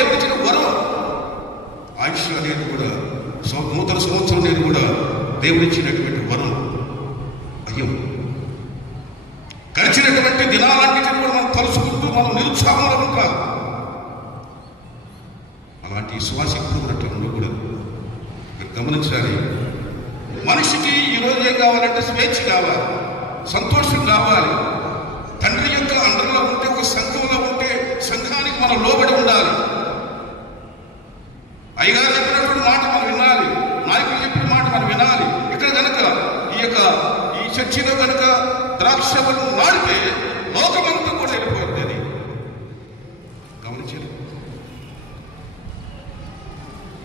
దేవుడు ఇచ్చిన వరం. ఆయుష్ అనేది కూడా నూతన సంవత్సరం అనేది కూడా దేవుడిచ్చినటువంటి వరం. అయ్యం. గడిచినటువంటి దినాలన్నిటిని కూడా మనం తలుచుకుంటూ మనం నిరుత్సాహంలో ఉంటాం. అలాంటి సువాసికుడు ఉన్నట్టు ఉండకూడదు మీరు గమనించాలి. మనిషికి ఈరోజు ఏం కావాలంటే స్వేచ్ఛ కావాలి సంతోషం కావాలి. తండ్రి యొక్క అండర్లో ఉంటే ఒక సంఘంలో ఉంటే సంఘానికి మనం లోబడి ఉండాలి. అయ్యగారు చెప్పినటువంటి మాట మనం వినాలి. నాయకులు చెప్పిన మాట మనం వినాలి. ఇక్కడ కనుక ఈ యొక్క ఈ చర్చిలో కనుక ద్రాక్షలను నాడితే లోకమంతా కూడా వెళ్ళిపోయింది అది. గమనించారు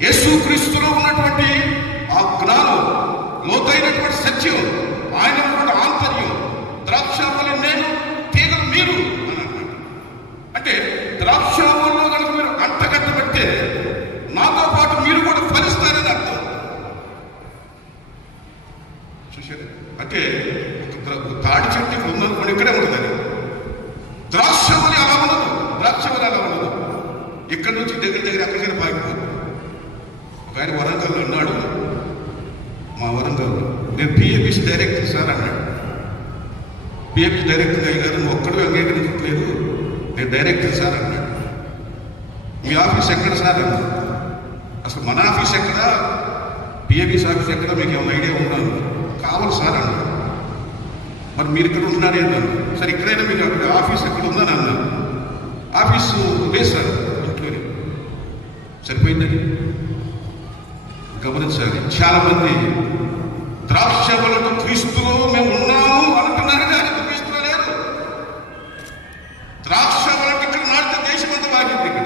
యేసు క్రీస్తులో ఉన్నటువంటి ఆ జ్ఞానం లోతైనటువంటి సత్యం ఆయన ఉన్నటువంటి ఆంతర్యం ద్రాక్షావళి నేను తీగలు మీరు అని అన్నాడు అంటే ద్రాక్షావళిలో కనుక మీరు అంటగట్టబెట్టే నాతో పాటు మీరు కూడా ఫలిస్తారని అర్థం చూశారు అంటే ఒక ద్ర- ఒక తాడి చెట్టు ఇక్కడ ఉందనుకోండి ఇక్కడే ఉంటుంది అది ద్రాక్షవలి అలా ఉండదు ద్రాక్షవలి అలా ఉండదు ఇక్కడ నుంచి దగ్గర దగ్గర ఎక్కడికైనా పాకిపోతుంది ఒక ఆయన వరంగల్లో ఉన్నాడు మా వరంగల్ నేను పిఏబిసి డైరెక్టర్ సార్ అన్నాడు. పిఏబిసి డైరెక్టర్ అయ్యారు నువ్వు ఒక్కడు అంగీకరించట్లేదు. నేను డైరెక్టర్ సార్ అన్నాడు. మీ ఆఫీస్ ఎక్కడ సార్ అన్నాడు. అసలు మన ఆఫీస్ ఎక్కడ? పిఏబిసి ఆఫీస్ ఎక్కడ? మీకు ఏమైనా ఐడియా ఉన్నాను కావాలి సార్ అన్నాడు. మరి మీరు ఇక్కడ ఉంటున్నారే అన్నాను సార్ ఇక్కడైనా మీకు అక్కడ ఆఫీస్ ఎక్కడ ఉందని అన్నాను ఆఫీసు లేదు సార్. సరిపోయిందని గమనించాలి. చాలా మంది ద్రాక్ష వలకు క్రీస్తులో మేము ఉన్నాము అనటం కానీ క్రీస్తులో లేదు ద్రాక్ష వలకి ఇక్కడ నాటితే దేశం అంతా బాగింది ఇక్కడ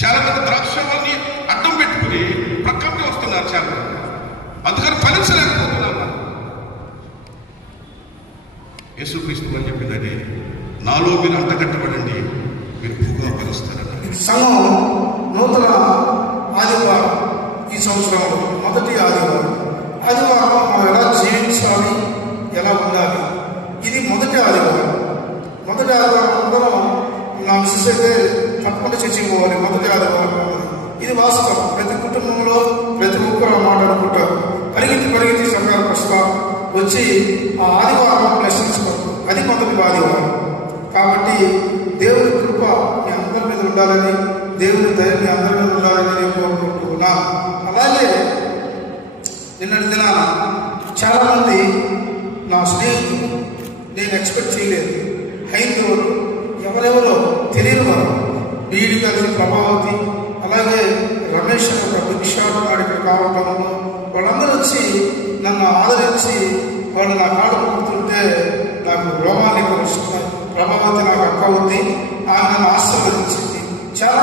చాలా మంది ద్రాక్ష వలని అడ్డం పెట్టుకుని ప్రక్కకి వస్తున్నారు చాలా మంది అందుకని ఫలించలేకపోతున్నారు యేసుక్రీస్తు అని చెప్పింది అదే నాలో మీరు అంటగట్టబడండి మీరు భూగా ఫలిస్తారన్నారు సంఘం నూతన ఆదివారం ఈ సంవత్సరం మొదటి ఆదివారం. ఆదివారం మనం ఎలా జీవించాలి. ఎలా ఉండాలి? ఇది మొదటి ఆదివారం. మొదటి ఆదివారం అందరం నా మిస్సెస్ అయితే తప్పకుండా చర్చికి పోవాలి. మొదటి ఆదివారం ఇది వాస్తవం. ప్రతి కుటుంబంలో ప్రతి ఒక్కరు మాట్లాడుకుంటారు పరిగెత్తి పరిగెత్తి సంఘాలకు వస్తాం వచ్చి ఆ ఆదివారం లెసన్స్ అది మొదటి ఆదివారం. కాబట్టి దేవుని కృప మీ అందరి మీద ఉండాలని దేవుని దయ అందరిలో ఉండాలని నేను కోరుకుంటున్నా. అలాగే నిన్నటి దినాన చాలామంది నా స్నేహితులు నేను ఎక్స్పెక్ట్ చేయలేదు. హైందవులు ఎవరెవరో తెలియని వారు బీడి కలిసి ప్రభావతి అలాగే రమేష్ ఒక భిక్షాడు వాడు ఇక్కడ కావటము వాళ్ళందరూ వచ్చి నన్ను ఆదరించి వాళ్ళు నా కాళ్ళు పడుతుంటే నాకు రోమాలు వస్తున్నాయి ప్రభావతి నాకు అక్క ఉంది ఆమె నన్ను ఆశీర్వదించింది. చాలా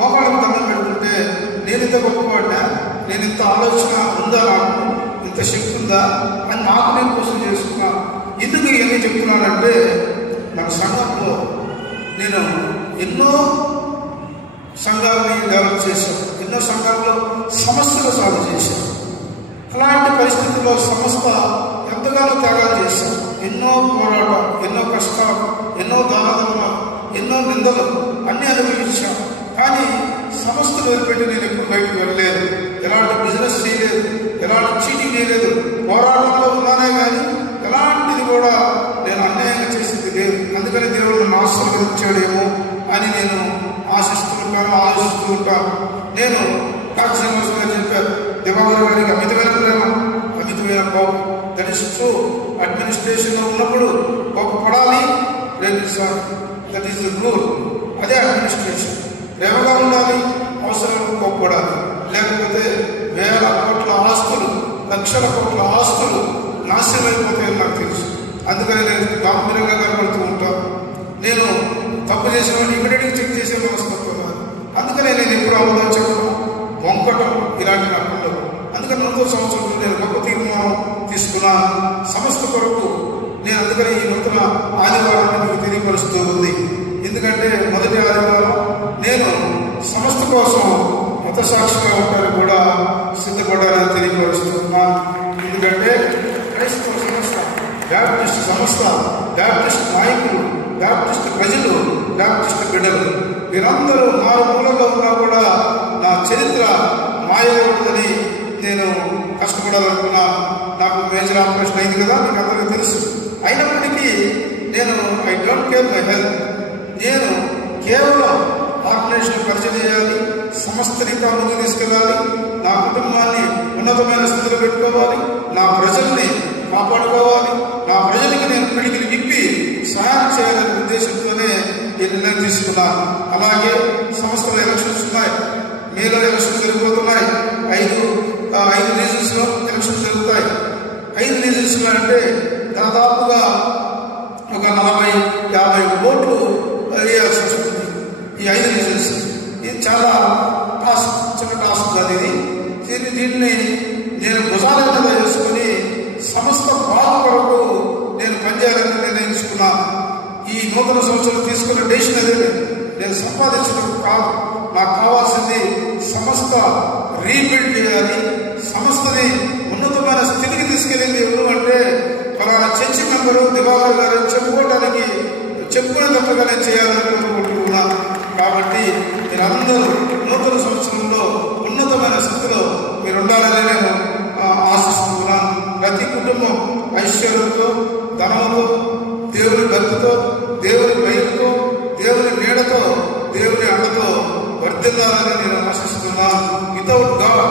మోకాళ్ళకు దండం పెడుతుంటే నేను ఇంత గొప్పవాడినా నేను ఇంత ఆలోచన ఉందా నాకు? ఇంత శక్తి ఉందా? అని నాకు నేను క్వశ్చన్ చేసుకున్నాను ఎందుకు ఇవన్నీ చెప్తున్నానంటే మన సంఘంలో నేను ఎన్నో సంఘాలని డెవలప్ చేశాను ఎన్నో సంఘాల్లో సమస్యలు సాగు చేశాను అలాంటి పరిస్థితుల్లో సంస్థ ఎంతగానో త్యాగాలు చేశాం. ఎన్నో పోరాటం ఎన్నో కష్టాలు ఎన్నో దానధర్మాలు ఎన్నో నిందలు అన్నీ అనుభవించాం. కానీ సంస్థలు వదిలిపెట్టి నేను ఎప్పుడు బయటకు వెళ్ళలేదు. ఎలాంటి బిజినెస్ చేయలేదు. ఎలాంటి చీటింగ్ చేయలేదు. పోరాటంలో ఉన్నానే కానీ ఎలాంటిది కూడా నేను అన్యాయంగా చేసింది లేదు. అందుకని దేవుడు నన్ను ఆశీర్వదించాడేమో అని నేను ఆశిస్తూ ఉంటాను ఆలోచిస్తూ ఉంటాను. నేను నాకు శ్రీనివాస గారు చెప్పారు దివాకర్ గారికి అమితమైన ప్రేమ అమితమైన కోపం. దట్ ఇస్ ట్రూ అడ్మినిస్ట్రేషన్లో ఉన్నప్పుడు కోపపడాలి ప్రేమించాలి. దట్ ఈస్ ద రూల్ అదే అడ్మినిస్ట్రేషన్ ప్రేమగా ఉండాలి అవసరం ఒప్పుకోకూడదు లేకపోతే వేల కోట్ల ఆస్తులు లక్షల కోట్ల ఆస్తులు నాశనం అయిపోతాయని నాకు తెలుసు. అందుకని నేను గాంభీర్యంగా కనబడుతూ ఉంటాను. నేను తప్పు చేసిన వాడిని ఇమీడియట్గా చెక్ చేసే మనస్తత్వం అందుకనే నేను ఎప్పుడు అబద్ధం చెప్పడం వంకటం ఇలాంటి నాకు ఉండవు అందుకని నూతన సంవత్సరంలో నేను గొప్ప తీర్మానం తీసుకున్నాను సంస్థ కొరకు నేను అందుకని ఈ నూతన ఆదివారాన్ని మీకు తెలియపరుస్తూ ఉంది ఎందుకంటే మొదటి ఆదివారం నేను సంస్థ కోసం మత సాక్షిగా ఉంటాను కూడా సిద్ధపడాలని తెలియపరుస్తున్నాను ఎందుకంటే క్రైస్తవ సంస్థ బ్యాప్టిస్ట్ సంస్థ బ్యాప్టిస్ట్ నాయకులు బ్యాప్టిస్ట్ ప్రజలు బ్యాప్టిస్ట్ బిడ్డలు. మీరందరూ మారుమూలంగా ఉన్నా కూడా నా చరిత్ర మాయకూడదని నేను కష్టపడాలనుకున్నా. నాకు మేజర్ ఆపరేషన్ అయింది కదా మీకు అందరికీ తెలుసు. అయినప్పటికీ నేను I don't care my health. నేను కేవలం ఆర్గనైజేషన్ పరిచయం చేయాలి సంస్థని ఇంకా ముందుకు తీసుకెళ్ళాలి నా కుటుంబాన్ని ఉన్నతమైన స్థితిలో పెట్టుకోవాలి నా ప్రజల్ని కాపాడుకోవాలి నా ప్రజలకి నేను పిడికిని విప్పి సహాయం చేయాలనే ఉద్దేశంతోనే ఈ నిర్ణయం తీసుకున్నాను అలాగే సంస్థలో ఎలక్షన్స్ ఉన్నాయి. మేలో ఎలక్షన్స్ జరిగిపోతున్నాయి ఐదు ఐదు రీజన్స్లో ఎలక్షన్స్ జరుగుతాయి. ఐదు రీజన్స్లో అంటే దాదాపుగా ఒక నలభై యాభై ఓట్లు వేయాల్సి వస్తుంది. ఈ ఐదు రీజన్స్. ఇది చాలా టాస్క్ చిన్న టాస్క్ కాదు ఇది. దీన్ని దీన్ని నేను భుజాల మీద వేసుకొని సమస్త బాగు కొరకు నేను పనిచేయాలని నిర్ణయించుకున్నాను ఈ నూతన సంవత్సరం తీసుకున్న డెసిషన్ అదే నేను. సంపాదించడం కాదు. నాకు కావాల్సింది సంస్థ రీబిల్డ్ చేయాలి. సంస్థని ఉన్నతమైన స్థితికి తీసుకెళ్ళింది ఎవరు అంటే ఫలానా చర్చి మెంబరు దివాకర్ గారు అని చెప్పుకోవడానికి చెప్పుకునేటట్టుగానే చేయాలని కోరుకుంటున్నాను కాబట్టి మీరందరూ నూతన సంవత్సరంలో ఉన్నతమైన స్థితిలో మీరు ఉండాలని నేను ఆశిస్తున్నాను. ప్రతి కుటుంబం ఐశ్వర్యంతో ధనంతో దేవుని భక్తితో దేవుని భయంతో దేవుని నీడతో దేవుని అండతో వర్తిల్లాలని నేను ఆశిస్తున్నాను without God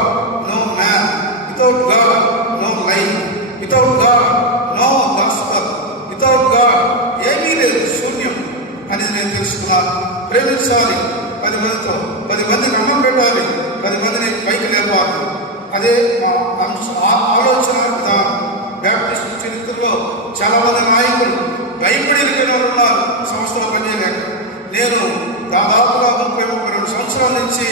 no man without God no life without God no gospel without God ఏమీ లేదు శూన్యం అనేది నేను తెలుసుకున్నాను ప్రేమించాలి. పది మందితో పది మందికి అన్నం పెట్టాలి. పది మందిని పైకి లేపాలి. అదే మా అంశ- ఆ- ఆలోచన విధానం బ్యాప్టిస్ట్ చరిత్రలో చాలా మంది నాయకులు భయపడి ఇరికిన వాళ్ళు ఉన్నారు సంస్థలో పనిచేయలేక నేను దాదాపుగా ముప్పై ముప్పై రెండు సంవత్సరాల నుంచి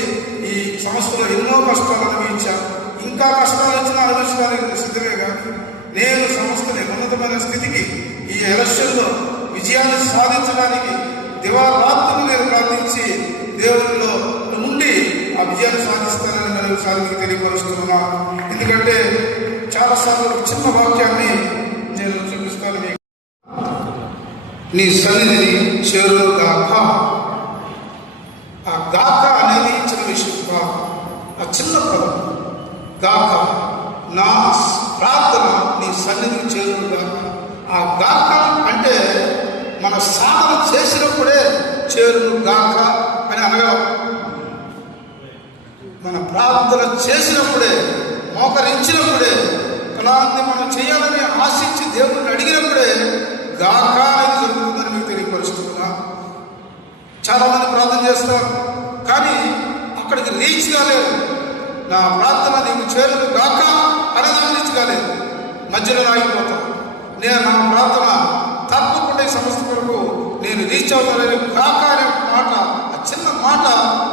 ఈ సంస్థలో ఎన్నో కష్టాలు అనుభవించాను ఇంకా కష్టాలు వచ్చినా అనుభవించడానికి సిద్ధమే కానీ నేను సంస్థని ఉన్నతమైన స్థితికి ఈ ఎలక్షన్లో విజయాన్ని సాధించడానికి దివారాత్రులు నేను ప్రార్థించి దేవుల్లో ఉండి ఆ విజయాన్ని సాధిస్తానని నేను ఒకసారి తెలియపరుస్తున్నా ఎందుకంటే చాలాసార్లు చిన్న వాక్యాన్ని నేను చూపిస్తాను మీకు. నీ సన్నిధిని చేరుగాక ఆ గాక అనేది చిన్న విషయం. ఆ చిన్న పదం. గాక. నా ప్రార్థన నీ సన్నిధిని చేరుగాక ఆ గాక అంటే మన సాధన చేసినప్పుడే చేరును గాక అని అనగలం. మన ప్రార్థన చేసినప్పుడే మోకరించినప్పుడే ఫలాంటి మనం చేయాలని ఆశించి దేవుడిని అడిగినప్పుడే గాక అని జరుగుతుందని మీకు తెలియపరుస్తున్నా చాలామంది ప్రార్థన చేస్తారు కానీ అక్కడికి రీచ్ కాలేదు నా ప్రార్థన నీకు చేరును గాక అనేదాన్ని మధ్యలో ఆగిపోతాం. నేను నా ప్రార్థన తప్పకుండా ఈ సంస్థ కొరకు నేను రీచ్ అవుతానని కాక అనే మాట ఆ చిన్న మాట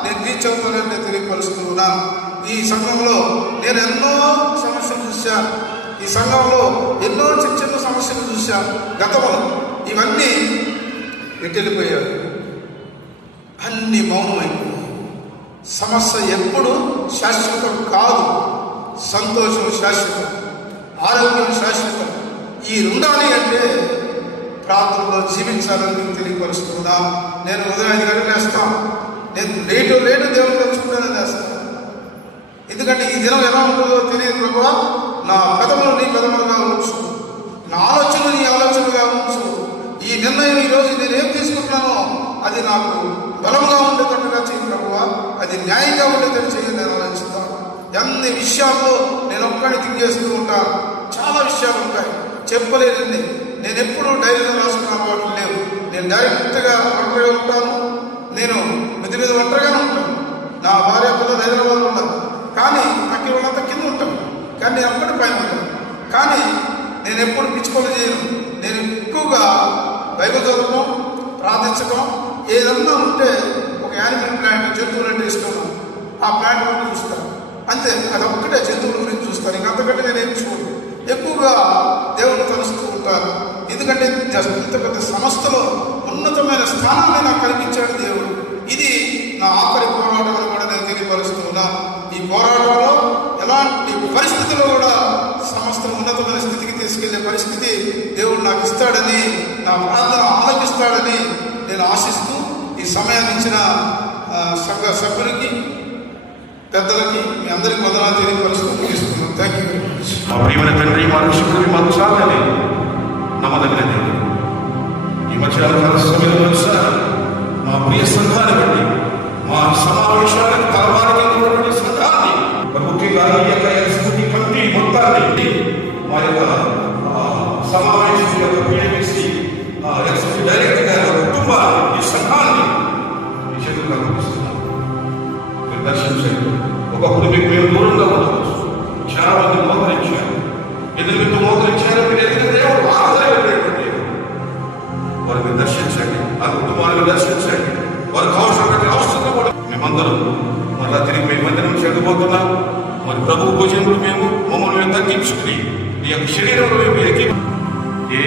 నేను రీచ్ అవుతానని నేను తెలియపరుస్తున్నాను ఈ సంఘంలో నేను ఎన్నో సమస్యలు చూశాను. ఈ సంఘంలో ఎన్నో చిన్న చిన్న సమస్యలు చూశాను. గతంలో ఇవన్నీ ఎట్టెళ్ళిపోయారు అన్ని మౌనమైపోయాయి. సమస్య ఎప్పుడు శాశ్వతం కాదు. సంతోషం శాశ్వతం ఆరోగ్యం శాశ్వతం. ఈ ఉండాలి అంటే ప్రాంతంలో జీవించాలని మీకు తెలియపరుస్తున్నా నేను ఉదయం ఐదు గంటలు వేస్తాను నేను లేటు లేటు దేవుడు తెచ్చుకుంటానే వేస్తాను ఎందుకంటే ఈ దినం ఎలా ఉంటుందో తెలియదు ప్రభా నా కథములు నీ కథములుగా ఉంచు. నా ఆలోచనలు నీ ఆలోచనలుగా ఉంచు. ఈ నిర్ణయం ఈ రోజు నేను ఏం తీసుకుంటున్నానో అది నాకు బలంగా ఉండేటట్టుగా చేయి ప్రభువా. అది న్యాయంగా ఉండేటట్టు చేయండి నేను ఆలోచిస్తాను. అన్ని విషయాల్లో నేను ఒక్కడిని థింక్ చేస్తూ ఉంటాను చాలా విషయాలు ఉంటాయి. చెప్పలేదండి నేను ఎప్పుడూ డైరీలో రాసుకున్న అలవాట్లు లేవు. నేను డైరెక్ట్గా ఒంటరిగా ఉంటాను. నేను మీద మీద ఒంటరిగానే ఉంటాను. నా భార్య పిల్లలు హైదరాబాద్లో ఉన్నారు కానీ నాకు వాళ్ళంతా కింద ఉంటాను కానీ నేను ఒక్కడి పైన ఉంటాను కానీ నేను ఎప్పుడు పిచ్చుకొని చేయను. నేను ఎక్కువగా బైబిల్ చదవడం ప్రార్థించడం ఏదన్నా ఉంటే ఒక యానిమల్ ప్లాంట్ జంతువులు అంటే ఇష్టం. ఆ ప్లాంట్ గురించి చూస్తాను. అంతే అది ఒక్కటే జంతువుల గురించి చూస్తాను ఇంకా అంతకంటే నేను ఏం ఎక్కువగా దేవుని తలుస్తూ ఉంటారు ఎందుకంటే జస్ట్ ఇంత పెద్ద సంస్థలో ఉన్నతమైన స్థానాన్ని నాకు కల్పించాడు దేవుడు. ఇది నా ఆఖరి పోరాటం అని కూడా నేను తెలియపరుస్తూ ఉన్నా. ఈ పోరాటంలో ఎలాంటి పరిస్థితుల్లో కూడా సంస్థను ఉన్నతమైన స్థితికి తీసుకెళ్ళే పరిస్థితి దేవుడు నాకు ఇస్తాడని నా ప్రార్థన ఆలోచిస్తాడని నేను ఆశిస్తూ ఈ సమయాన్ని ఇచ్చిన సంఘ సభ్యులకి పెద్దలకి మీ అందరికీ వందనాలు తెలియపరుస్తూ ముగిస్తున్నాను థ్యాంక్ యూ మా ప్రియమైన తండ్రి మా రక్షకుడికి నమ్మదగిన దేవుడు ఈ మధ్యాహ్న సమయంలో మా ప్రియ సంఘాన్ని బట్టి మా సమావేశాలకు తర్వాత బహుమతులు ఇచ్చారు మీరు ఎదిగిన దేవుడు ఆశ్రయమైనటువంటి దేవుడు. వారిని దర్శించండి ఆ కుటుంబాలను దర్శించండి వారికి అవసరమైన అవసరం కూడా మేమందరం మళ్ళా తిరిగి మీ మందిరం చేయకపోతున్నాం మరి ప్రభు భోజనంలో మేము మమ్మల్ని మేము తగ్గించుకుని ఈ యొక్క శరీరంలో మేము ఎక్కి ఏ